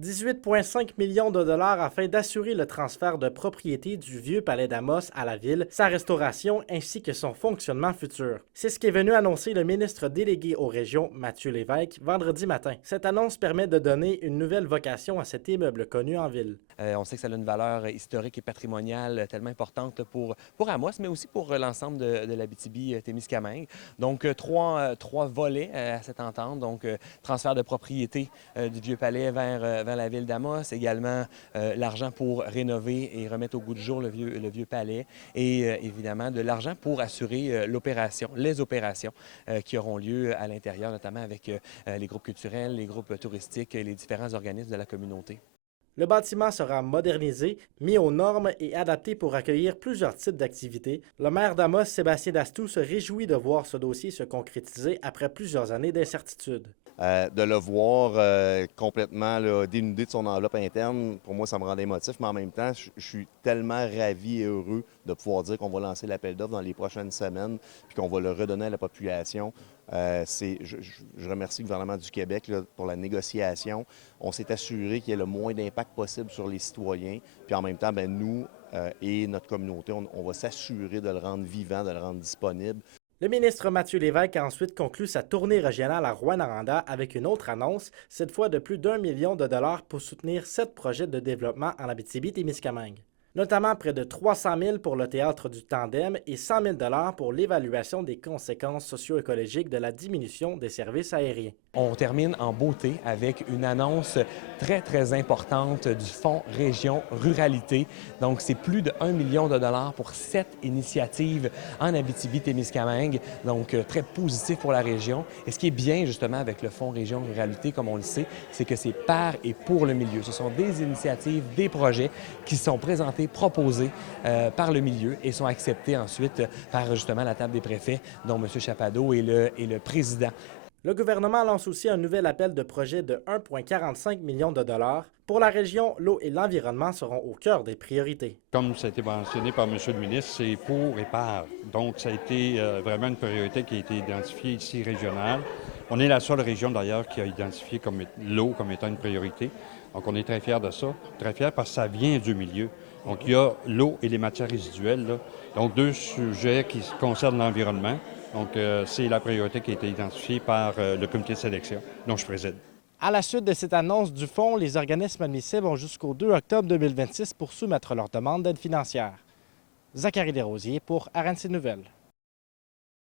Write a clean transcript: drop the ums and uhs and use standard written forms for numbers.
18,5 millions de dollars afin d'assurer le transfert de propriété du vieux palais d'Amos à la ville, sa restauration ainsi que son fonctionnement futur. C'est ce qu'est venu annoncer le ministre délégué aux régions, Mathieu Lévesque, vendredi matin. Cette annonce permet de donner une nouvelle vocation à cet immeuble connu en ville. On sait que ça a une valeur historique et patrimoniale tellement importante pour Amos, mais aussi pour l'ensemble de l'Abitibi-Témiscamingue. Donc, trois volets à cette entente. Donc, transfert de propriété du Vieux Palais vers la ville d'Amos, également l'argent pour rénover et remettre au goût du jour le vieux palais et évidemment de l'argent pour assurer les opérations qui auront lieu à l'intérieur, notamment avec les groupes culturels, les groupes touristiques et les différents organismes de la communauté. Le bâtiment sera modernisé, mis aux normes et adapté pour accueillir plusieurs types d'activités. Le maire d'Amos, Sébastien Dastou, se réjouit de voir ce dossier se concrétiser après plusieurs années d'incertitude. De le voir complètement là, dénudé de son enveloppe interne, pour moi, ça me rend émotif, mais en même temps, je suis tellement ravi et heureux de pouvoir dire qu'on va lancer l'appel d'offres dans les prochaines semaines, puis qu'on va le redonner à la population. Je remercie le gouvernement du Québec là, pour la négociation. On s'est assuré qu'il y ait le moins d'impact possible sur les citoyens, puis en même temps, bien, nous et notre communauté, on va s'assurer de le rendre vivant, de le rendre disponible. Le ministre Mathieu Lévesque a ensuite conclu sa tournée régionale à Rouyn-Noranda avec une autre annonce, cette fois de plus d'1 million de dollars pour soutenir 7 projets de développement en Abitibi-Témiscamingue. Notamment près de 300 000 pour le théâtre du Tandem et 100 000 dollars pour l'évaluation des conséquences socio-écologiques de la diminution des services aériens. On termine en beauté avec une annonce très, très importante du Fonds Région Ruralité. Donc, c'est plus de 1 million de dollars pour 7 initiatives en Abitibi-Témiscamingue. Donc, très positif pour la région. Et ce qui est bien, justement, avec le Fonds Région Ruralité, comme on le sait, c'est que c'est par et pour le milieu. Ce sont des initiatives, des projets qui sont présentés, proposés par le milieu et sont acceptés ensuite par, justement, la table des préfets, dont M. Chapado est le président. Le gouvernement lance aussi un nouvel appel de projet de 1,45 million de dollars. Pour la région, l'eau et l'environnement seront au cœur des priorités. Comme ça a été mentionné par M. le ministre, c'est pour et par. Donc, ça a été vraiment une priorité qui a été identifiée ici régionale. On est la seule région d'ailleurs qui a identifié l'eau comme étant une priorité. Donc, on est très fiers de ça. Très fiers parce que ça vient du milieu. Donc, il y a l'eau et les matières résiduelles, là. Donc, deux sujets qui concernent l'environnement. Donc, c'est la priorité qui a été identifiée par le comité de sélection dont je préside. À la suite de cette annonce du fonds, les organismes admissibles ont jusqu'au 2 octobre 2026 pour soumettre leur demande d'aide financière. Zachary Desrosiers pour RNC Nouvelles.